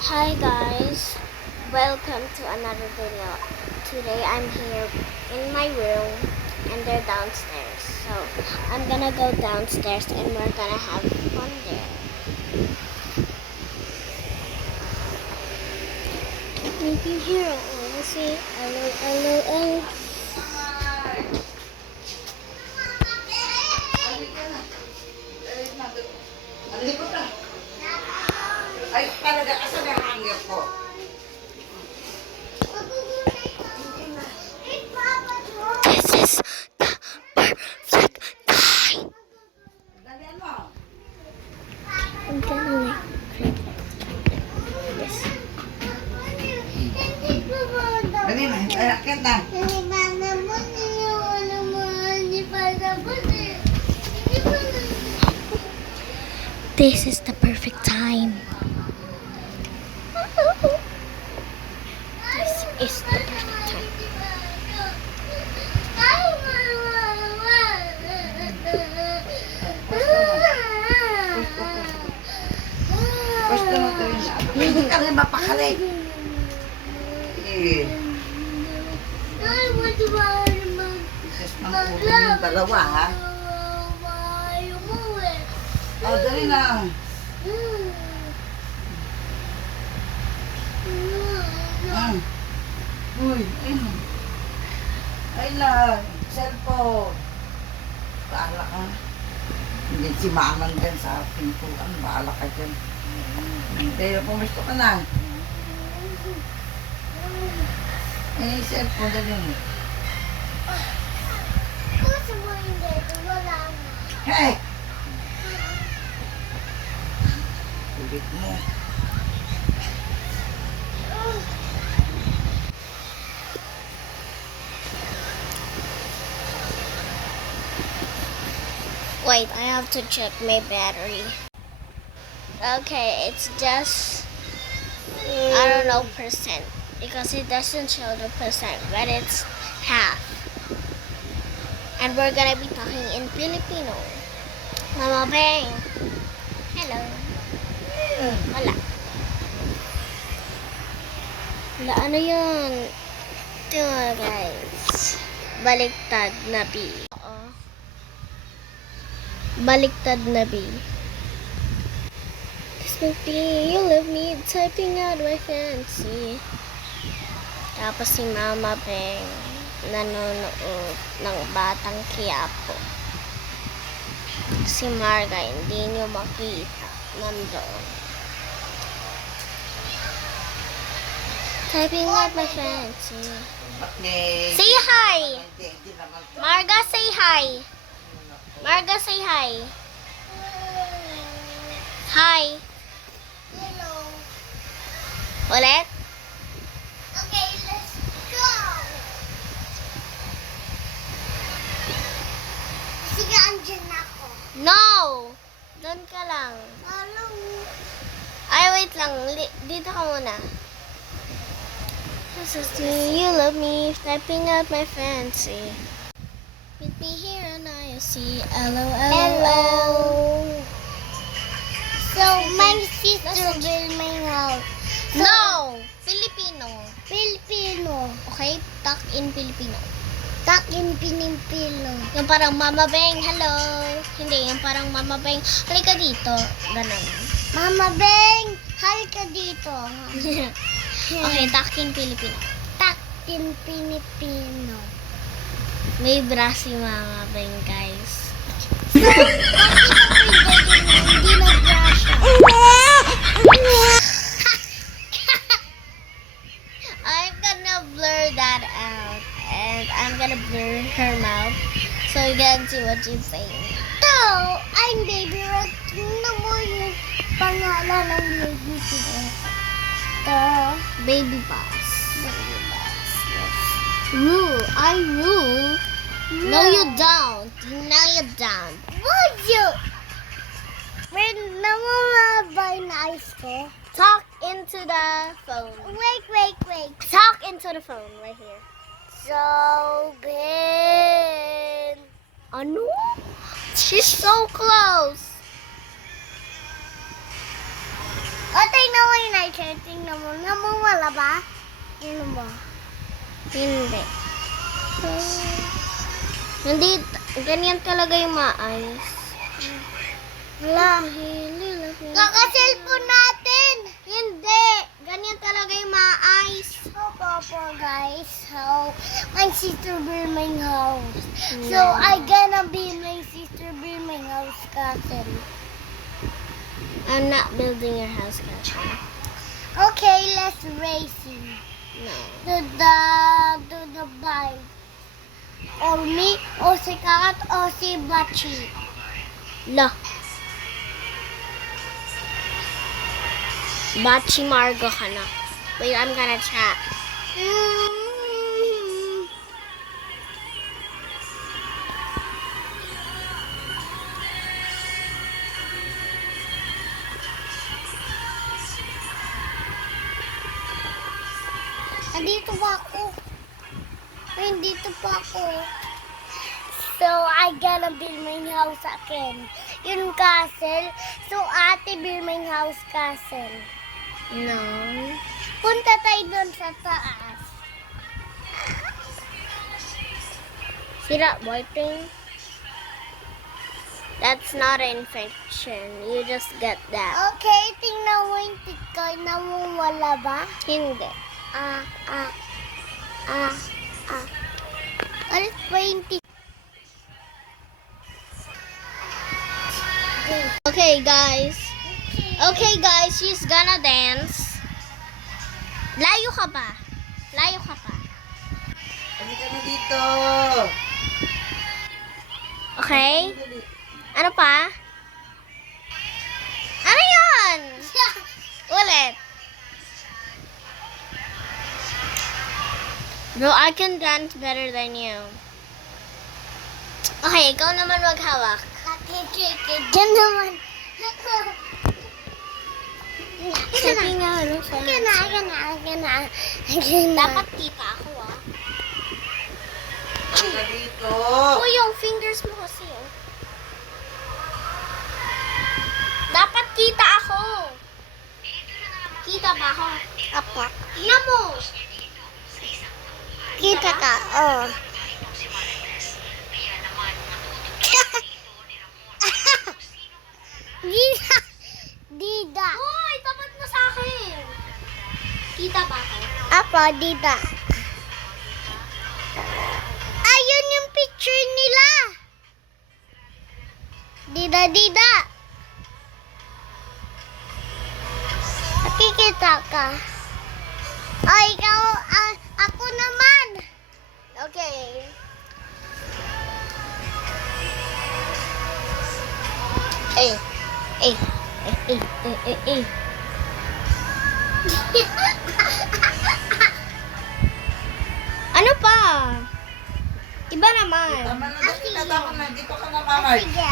Hi guys, welcome to another video. Today I'm here in my room and they're downstairs. So I'm gonna go downstairs and we're gonna have fun there. Maybe here, let's see. Hello. Ay, talaga, asan ang hanger ko? This is the perfect time. Dalian mo. I'm gonna this. Dali na, ay, akit na. This is the perfect time. This is the perfect time. Gusto mo ito rin siya. Hindi ka rin mapakalik. Eh, just ng ulo yung dalawa, ha? Oh, dali na. Uy, ayun. Ay na, cellphone. Bahala ka. Hindi si Mamang dyan sa pintuan. Bahala ka dyan. Hindi, pumisto ka na. Eh, cellphone dali mo. Hey! Ulit mo. Wait, I have to check my battery. Okay, it's just, I don't know percent, because it doesn't show the percent, but it's half. And we're gonna be talking in Filipino. Mama Bang! Hello. Wala. Wala, ano yun? Ito nga, guys. Baliktad na B. Baliktad na B. Simply, you love me, typing out my fancy. Tapos si Mama Beng nanonood ng Batang Quiapo. Si Marga, hindi nyo makita. Nandoon. Typing out my fancy. Say hi! Marga, say hi! Marga, say hi! Hi! Hello. Ulit? Okay, let's go. Sige, andyan ako. No! Doon ka lang. Hello. Ay, wait lang. Dito ka muna. You love me, typing out my fancy. Meet me here on IOC. LOL. So, my sister built my house. No! Filipino. Filipino. Okay? Talk in Filipino. Tak in Pilipino. Yung parang Mama Beng, hello. Hindi, yung parang Mama Beng, halika dito. Ganon. Mama Beng, halika dito. Okay, talk in Filipino. Tak in Pilipino. May bra si Mama Beng, guys. Hindi nag-brush. I'm gonna blur that out. And I'm gonna blur her mouth. So you can see what she's saying. So, I'm Baby Rock. Tingnan mo yung pangalan ng baby ko. Baby boss. Baby Boss. Yes. Rule. I rule. No, No. you don't. No, you don't. Would you? When namumabay na ice ko. Talk into the phone. Wait. Talk into the phone right here. So, Ben. Ano? She's so close. O, tingnan mo yung Okay, tingnan mo. Namumala ba? Yun ba? Hindi. Hindi, ganyan talaga yung maayos. Wala. Kaka-cellphone natin. Hindi, ganyan talaga yung maayos. Opo, guys. So, my sister build my house. So, I gonna be my sister build my house castle. I'm not building your house, Cassie. Okay, let's racing. No. To the bike. Or me, or si Kakat, or si Bachi. La. Bachi Margo ka na. Wait, I'm gonna chat. Nandito pa ako. Nandito pa ako. So, I gonna build my house again. Yung castle. So, ate build my house castle. No. Punta tayo doon sa taas. See that white thing? That's not an infection. You just get that. Okay, tingnan mo yung tikoy. Namumala ba? Hindi. Ulit 20. Okay, guys. Okay, guys. She's gonna dance. Layo ka pa. Layo ka pa. Halika na dito. Okay? Ano pa? Ano yun? Ulit. Bro, I can dance better than you. Okay, ikaw naman maghawak. Diyan naman. Sige nga, ano? Gana. Dapat kita ako, ah. Halika dito. Oh, yung fingers mo kasi, oh. Dapat kita ako. Kita ba ako? Apa. Tingnan mo. Kita ka. Oh. Dida. Hoy, tapat mo sa akin. Kita ba ako? Apa, dida. Ayun yung picture nila. Dida. Nakikita ka. Ay, ikaw, ako naman. Okay. Eh. Ano pa? Iba naman. Tama na, tama na. Dito ka na, mamay. Sige.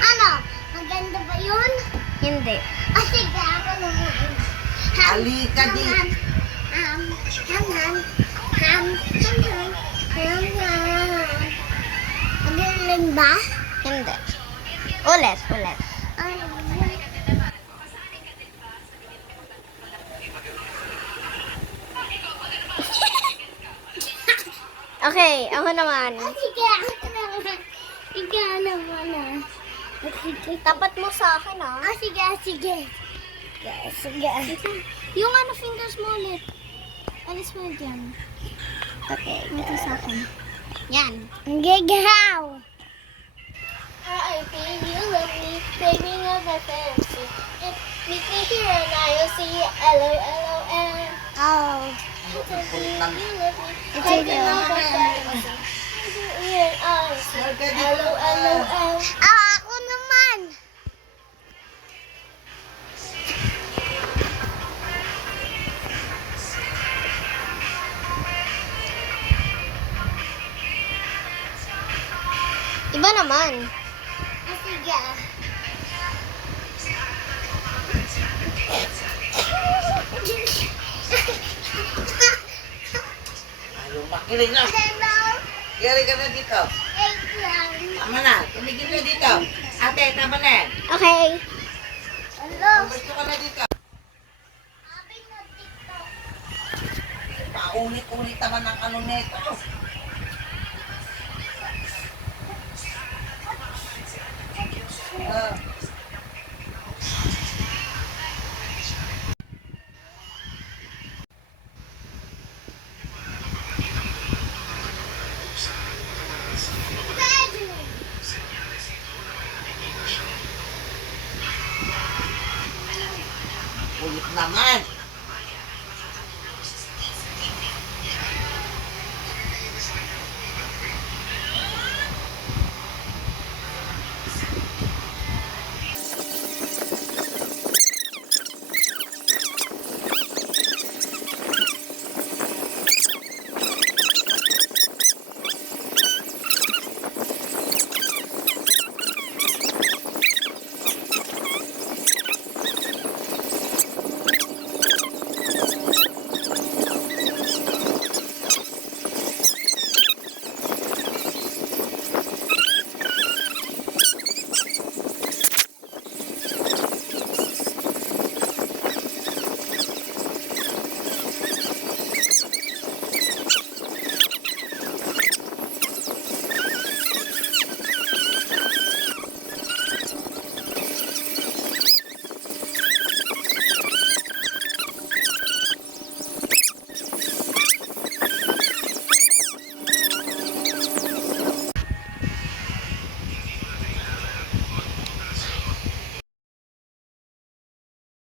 Ano? Maganda ba yun? Hindi. Sige, ako naman. Halika dito. Magaling ba? Hindi. Ulit. Okay, ako naman. Sige, ako naman. Ikaw naman. Sige. Tapat mo sa akin, ah. Sige. Yung ano, fingers mo ulit. Alis mo dyan. Okay. Ito sa akin. Yan. Gigaw. I think you love me, baby, of my fantasy. Meet me here and I'll see you. LOL. Oh. You love me, Sige. baby, of my fantasy. Meet me here and I'll see you. LOL. Ako naman. Iba naman. Sige. Ayaw makinig na. Hello. Kaya ka na dito. Hey, Tama na. Tumigil na dito. Ate, tama na yan. Okay. Hello. Gusto ka na dito. Sabi na dito. Paulit-ulit naman ang ano nito. Ah. Ulit naman.